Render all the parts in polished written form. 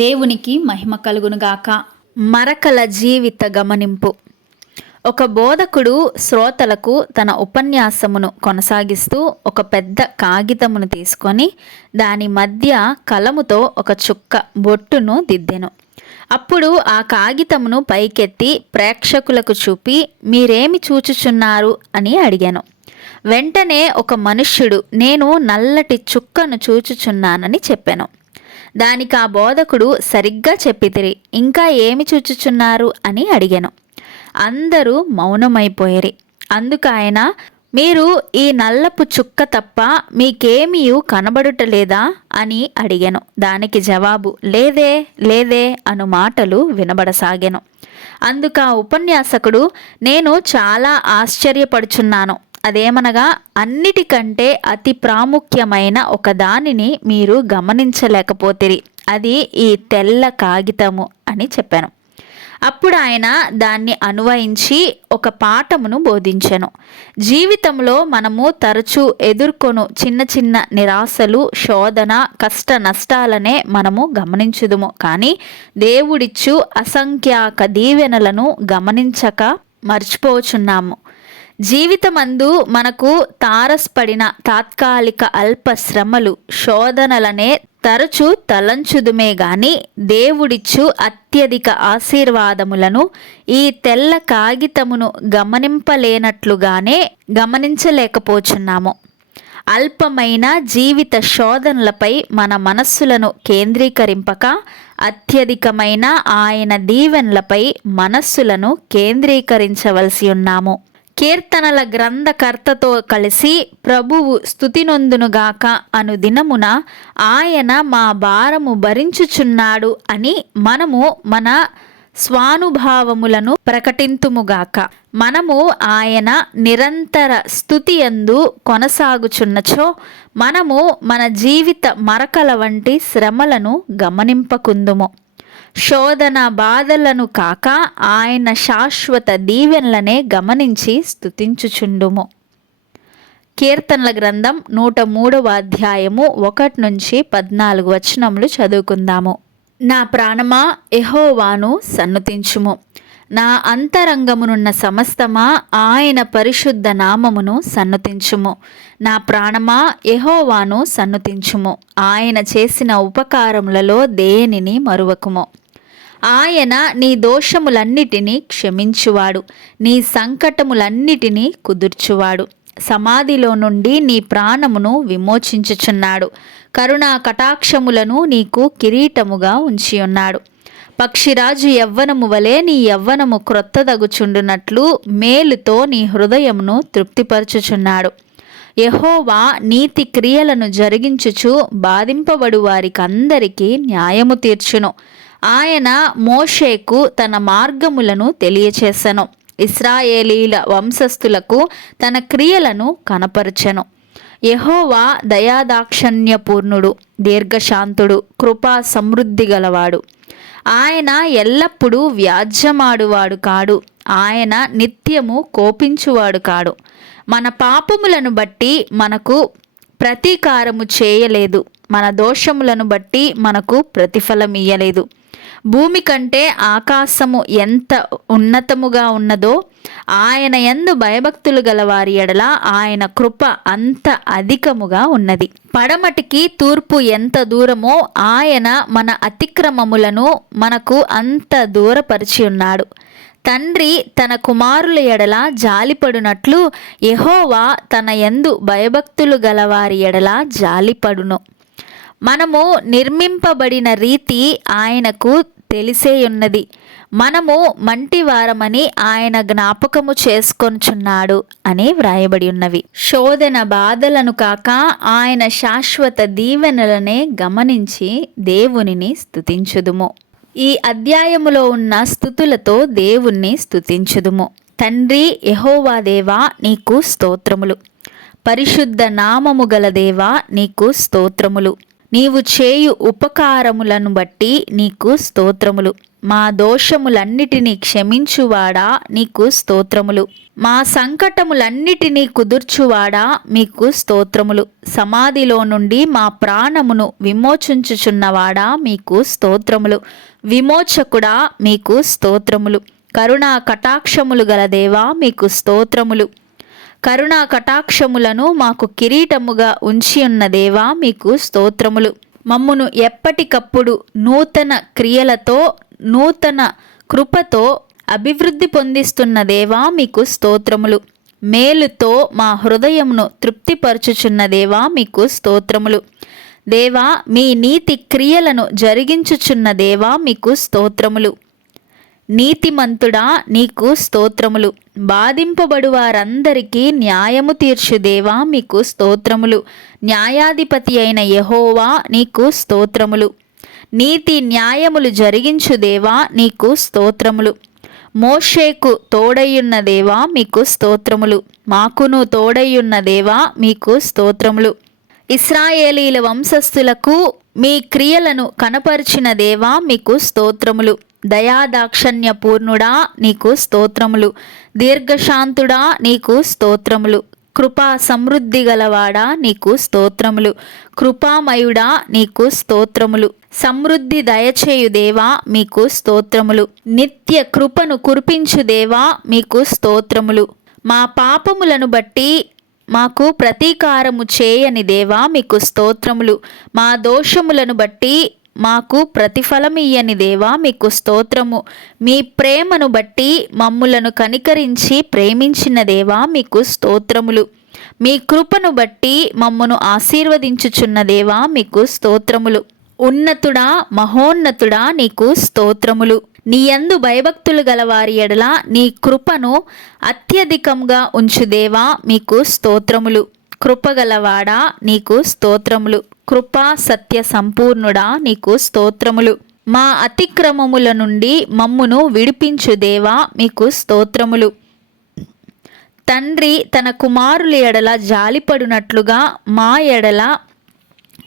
దేవునికి మహిమ కలుగునుగాక. మరకల జీవిత గమనింపు. ఒక బోధకుడు శ్రోతలకు తన ఉపన్యాసమును కొనసాగిస్తూ ఒక పెద్ద కాగితమును తీసుకొని దాని మధ్య కలముతో ఒక చుక్క బొట్టును దిద్దెను. అప్పుడు ఆ కాగితమును పైకెత్తి ప్రేక్షకులకు చూపి, మీరేమి చూచుచున్నారు అని అడిగాను. వెంటనే ఒక మనుష్యుడు, నేను నల్లటి చుక్కను చూచుచున్నానని చెప్పాను. దానికి ఆ బోధకుడు, సరిగ్గా చెప్పితిరి, ఇంకా ఏమి చూచుచున్నారు అని అడిగాను. అందరూ మౌనమైపోయిరి. అందుకు ఆయన, మీరు ఈ నల్లపు చుక్క తప్ప మీకేమీయూ కనబడుటలేదా అని అడిగాను. దానికి జవాబు, లేదే లేదే అను మాటలు వినబడసాగాను. అందుకు ఆ ఉపన్యాసకుడు, నేను చాలా ఆశ్చర్యపడుచున్నాను. అదేమనగా, అన్నిటికంటే అతి ప్రాముఖ్యమైన ఒక దానిని మీరు గమనించలేకపోతిరి. అది ఈ తెల్ల కాగితము అని చెప్పాను. అప్పుడు ఆయన దాన్ని అన్వయించి ఒక పాఠమును బోధించెను. జీవితంలో మనము తరచూ ఎదుర్కొను చిన్న చిన్న నిరాశలు, శోధన, కష్ట నష్టాలనే మనము గమనించుదుము. కానీ దేవుడిచ్చు అసంఖ్యాక దీవెనలను గమనించక మర్చిపోచున్నాము. జీవితమందు మనకు తారసపడిన తాత్కాలిక అల్ప శ్రమలు, శోధనలనే తరచు తలంచుదుమే గాని దేవుడిచ్చు అత్యధిక ఆశీర్వాదములను ఈ తెల్ల కాగితమును గమనింపలేనట్లుగానే గమనించలేకపోచున్నాము. అల్పమైన జీవిత శోధనలపై మన మనస్సులను కేంద్రీకరింపక అత్యధికమైన ఆయన దీవెనలపై మనస్సులను కేంద్రీకరించవలసి ఉన్నాము. కీర్తనల గ్రంథకర్తతో కలిసి ప్రభువు స్తుతినొందునుగాక అను దినమున ఆయన మా భారము భరించుచున్నాడు అని మనము మన స్వానుభావములను ప్రకటింతుముగాక. మనము ఆయన నిరంతర స్తుతియందు కొనసాగుచున్నచో మనము మన జీవిత మరకల వంటి శ్రమలను గమనింపకుందుము. శోధన బాధలను కాక ఆయన శాశ్వత దీవెనలనే గమనించి స్తుతించుచుండుము. కీర్తనల గ్రంథం 103వ అధ్యాయము 1 నుంచి 14 వచనములు చదువుకుందాము. నా ప్రాణమా యెహోవాను సన్నుతించుము, నా అంతరంగమునున్న సమస్తమా ఆయన పరిశుద్ధ నామమును సన్నుతించుము. నా ప్రాణమా యెహోవాను సన్నుతించుము, ఆయన చేసిన ఉపకారములలో దేనిని మరువకుము. ఆయన నీ దోషములన్నిటినీ క్షమించువాడు, నీ సంకటములన్నిటినీ కుదుర్చువాడు. సమాధిలో నుండి నీ ప్రాణమును విమోచించుచున్నాడు, కరుణా కటాక్షములను నీకు కిరీటముగా ఉంచియున్నాడు. పక్షిరాజు యవ్వనము వలె నీ యవ్వనము క్రొత్తదగుచుండునట్లు మేలుతో నీ హృదయమును తృప్తిపరచుచున్నాడు. యెహోవా నీతి క్రియలను జరిగించుచు బాధింపబడు వారికందరికీ న్యాయము తీర్చును. ఆయన మోషేకు తన మార్గములను తెలియచేసెను, ఇశ్రాయేలీల వంశస్థులకు తన క్రియలను కనపరచెను. యెహోవా దయాదాక్షణ్యపూర్ణుడు, దీర్ఘశాంతుడు, కృపా సమృద్ధి గలవాడు. ఆయన ఎల్లప్పుడూ వ్యాజ్యమాడువాడు కాడు, ఆయన నిత్యము కోపించువాడు కాడు. మన పాపములను బట్టి మనకు ప్రతీకారము చేయలేదు, మన దోషములను బట్టి మనకు ప్రతిఫలం ఇయ్యలేదు. భూమి కంటే ఆకాశము ఎంత ఉన్నతముగా ఉన్నదో ఆయన యందు భయభక్తులు గల వారి ఎడల ఆయన కృప అంత అధికముగా ఉన్నది. పడమటికి తూర్పు ఎంత దూరమో ఆయన మన అతిక్రమములను మనకు అంత దూరపరిచి ఉన్నాడు. తండ్రి తన కుమారుల ఎడల జాలిపడునట్లు యెహోవా తన యందు భయభక్తులు గలవారి ఎడల జాలిపడును. మనము నిర్మింపబడిన రీతి ఆయనకు తెలిసేయున్నది. మనము మంటివారమని ఆయన జ్ఞాపకము చేసుకొనుచున్నాడు అని వ్రాయబడి ఉన్నవి. శోధన బాధలను కాక ఆయన శాశ్వత దీవెనలనే గమనించి దేవునిని స్తుతించుదుము. ఈ అధ్యాయములో ఉన్న స్తుతులతో దేవుణ్ణి స్తుతించుదుము. తండ్రి యెహోవా దేవా, నీకు స్తోత్రములు. పరిశుద్ధ నామము గల దేవా, నీకు స్తోత్రములు. నీవు చేయు ఉపకారములను బట్టి నీకు స్తోత్రములు. మా దోషములన్నిటినీ క్షమించువాడా నీకు స్తోత్రములు. మా సంకటములన్నిటినీ కుదుర్చువాడా మీకు స్తోత్రములు. సమాధిలో నుండి మా ప్రాణమును విమోచించుచున్నవాడా మీకు స్తోత్రములు. విమోచకుడా మీకు స్తోత్రములు. కరుణా కటాక్షములు గల దేవా మీకు స్తోత్రములు. కరుణా కటాక్షములను మాకు కిరీటముగా ఉంచి ఉన్న దేవా మీకు స్తోత్రములు. మమ్మును ఎప్పటికప్పుడు నూతన క్రియలతో నూతన కృపతో అభివృద్ధి పొందిస్తున్న దేవా మీకు స్తోత్రములు. మేలుతో మా హృదయమును తృప్తిపరచుచున్న దేవా మీకు స్తోత్రములు. దేవా మీ నీతి క్రియలను జరిగించుచున్న దేవా మీకు స్తోత్రములు. నీతిమంతుడా నీకు స్తోత్రములు. బాధింపబడు వారందరికీ న్యాయము తీర్చు దేవా మీకు స్తోత్రములు. న్యాయాధిపతి అయిన యెహోవా నీకు స్తోత్రములు. నీతి న్యాయములు జరిగించు దేవా నీకు స్తోత్రములు. మోషేకు తోడయ్యున్న దేవా మీకు స్తోత్రములు. మాకును తోడయ్యున్న దేవా మీకు స్తోత్రములు. ఇశ్రాయేలీల వంశస్థులకు మీ క్రియలను కనపరిచిన దేవా మీకు స్తోత్రములు. దయాదాక్షణ్య పూర్ణుడా నీకు స్తోత్రములు. దీర్ఘశాంతుడా నీకు స్తోత్రములు. కృపా సమృద్ధి గలవాడా నీకు స్తోత్రములు. కృపామయుడా నీకు స్తోత్రములు. సమృద్ధి దయచేయు దేవా మీకు స్తోత్రములు. నిత్య కృపను కురిపించు దేవా మీకు స్తోత్రములు. మా పాపములను బట్టి మాకు ప్రతీకారము చేయని దేవా మీకు స్తోత్రములు. మా దోషములను బట్టి మాకు ప్రతిఫలమియ్యని దేవా మీకు స్తోత్రము. మీ ప్రేమను బట్టి మమ్ములను కనికరించి ప్రేమించిన దేవా మీకు స్తోత్రములు. మీ కృపను బట్టి మమ్మును ఆశీర్వదించుచున్న దేవా మీకు స్తోత్రములు. ఉన్నతుడా మహోన్నతుడా నీకు స్తోత్రములు. నీ యందు భయభక్తులు గలవారి ఎడల నీ కృపను అత్యధికంగా ఉంచు దేవా మీకు స్తోత్రములు. కృపగలవాడా నీకు స్తోత్రములు. కృపా సత్య సంపూర్ణుడా నీకు స్తోత్రములు. మా అతిక్రమముల నుండి మమ్మును విడిపించు దేవా మీకు స్తోత్రములు. తండ్రి తన కుమారుల ఎడల జాలిపడునట్లుగా మా ఎడల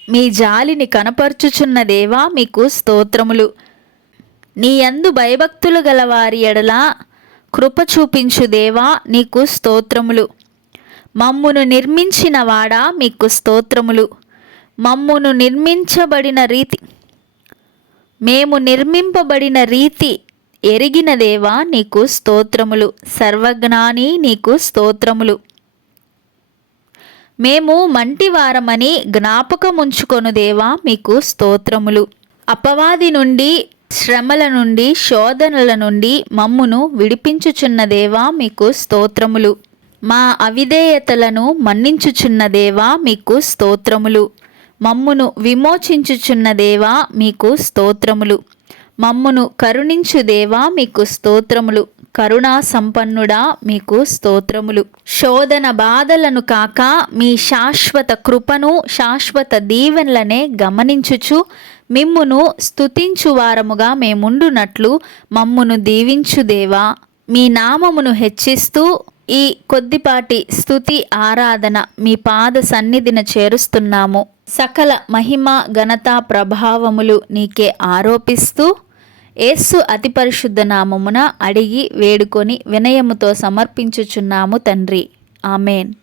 మీ జాలిని కనపరుచుచున్న దేవా మీకు స్తోత్రములు. నీ యందు భయభక్తులు గలవారి ఎడల కృప చూపించు దేవా నీకు స్తోత్రములు. మమ్మును నిర్మించిన వాడా మీకు స్తోత్రములు. మమ్మును మేము నిర్మింపబడిన రీతి ఎరిగిన దేవా నీకు స్తోత్రములు. సర్వజ్ఞాని నీకు స్తోత్రములు. మేము మంటివారమని జ్ఞాపకముంచుకొను దేవా మీకు స్తోత్రములు. అపవాది నుండి శ్రమల నుండి శోధనల నుండి మమ్మును విడిపించుచున్న దేవా మీకు స్తోత్రములు. మా అవిధేయతలను మన్నించుచున్న దేవా మీకు స్తోత్రములు. మమ్మును విమోచించుచున్న దేవా మీకు స్తోత్రములు. మమ్మును కరుణించు దేవా మీకు స్తోత్రములు. కరుణా సంపన్నుడా మీకు స్తోత్రములు. శోధన బాధలను కాక మీ శాశ్వత కృపను శాశ్వత దీవెనలనే గమనించుచు మిమ్మును స్తుతించు వారముగా మేముండునట్లు మమ్మును దీవించు దేవా. మీ నామమును హెచ్చిస్తూ ఈ కొద్దిపాటి స్తుతి ఆరాధన మీ పాద సన్నిధిన చేరుస్తున్నాము. సకల మహిమ ఘనత ప్రభావములు నీకే ఆరోపిస్తూ యేసు అతి పరిశుద్ధ నామమున అడిగి వేడుకొని వినయముతో సమర్పించుచున్నాము తండ్రి. ఆమెన్.